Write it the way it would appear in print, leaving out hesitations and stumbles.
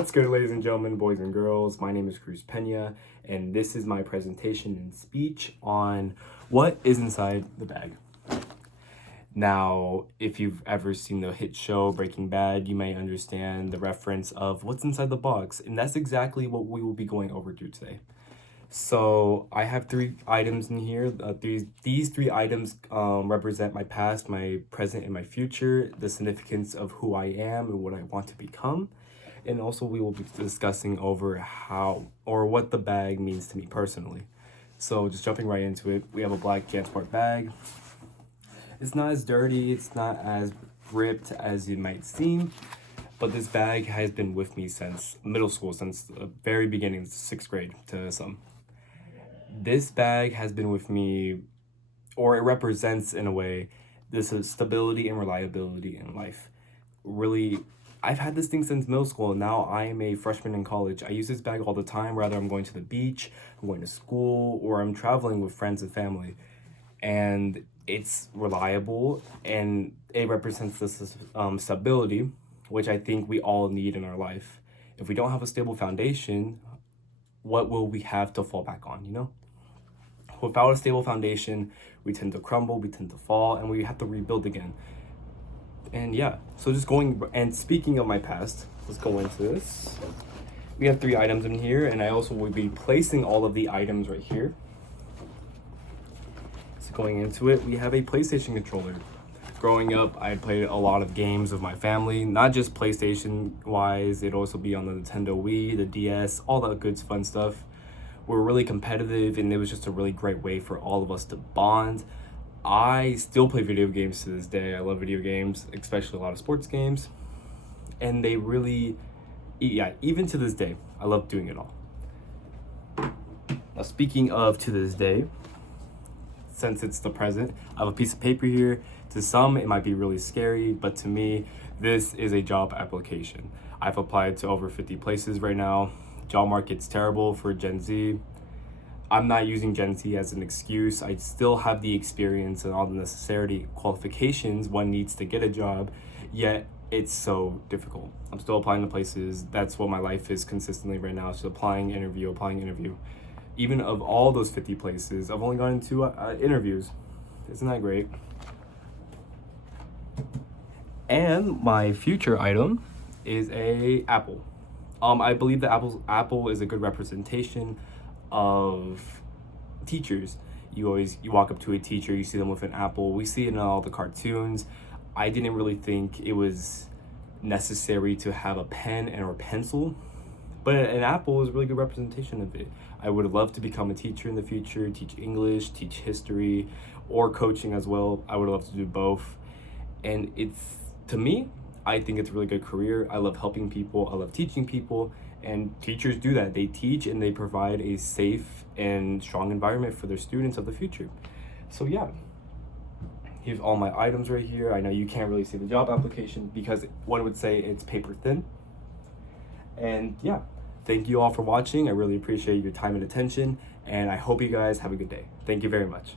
What's good, ladies and gentlemen, boys and girls? My name is Cruz Pena, and this is my presentation and speech on what is inside the bag. Now, if you've ever seen the hit show Breaking Bad, you may understand the reference of what's inside the box, and that's exactly what we will be going over today. So I have 3 items in here. These 3 items represent my past, my present, and my future, the significance of who I am and what I want to become. And also we will be discussing over how or what the bag means to me personally. So just jumping right into it, we have a black JanSport bag. It's not as dirty, it's not as ripped as it might seem, but this bag has been with me since middle school, since the very beginning, 6th grade to some. This bag has been with me, or it represents in a way, this stability and reliability in life. Really, I've had this thing since middle school, and now I am a freshman in college. I use this bag all the time, whether I'm going to the beach, I'm going to school, or I'm traveling with friends and family. And it's reliable, and it represents this stability, which I think we all need in our life. If we don't have a stable foundation, what will we have to fall back on, you know? Without a stable foundation, we tend to crumble, we tend to fall, and we have to rebuild again. And yeah, so just going, and speaking of my past, let's go into this. We have 3 items in here, and I also will be placing all of the items right here. So going into it, we have a PlayStation controller. Growing up, I played a lot of games with my family, not just PlayStation-wise, it'd also be on the Nintendo Wii, the DS, all that good fun stuff. We're really competitive, and it was just a really great way for all of us to bond. I still play video games to this day. I love video games, especially a lot of sports games. And they really, yeah, even to this day, I love doing it all. Now, speaking of to this day, since it's the present, I have a piece of paper here. To some, it might be really scary, but to me, this is a job application. I've applied to over 50 places right now. Job market's terrible for Gen Z. I'm not using Gen Z as an excuse. I still have the experience and all the necessary qualifications one needs to get a job, yet it's so difficult. I'm still applying to places. That's what my life is consistently right now. So applying, interview. Even of all those 50 places, I've only gotten 2 interviews. Isn't that great? And my future item is a apple. I believe that apple is a good representation of teachers. You walk up to a teacher, you see them with an apple. We see it in all the cartoons. I didn't really think it was necessary to have a pen and or pencil, but an apple is a really good representation of it. I would love to become a teacher in the future, teach English, teach history, or coaching as well. I would love to do both. And it's, to me, I think it's a really good career. I love helping people, I love teaching people, and teachers do that. They teach and they provide a safe and strong environment for their students of the future. So yeah, here's all my items right here. I know you can't really see the job application because one would say it's paper thin. And yeah, thank you all for watching. I really appreciate your time and attention, and I hope you guys have a good day. Thank you very much.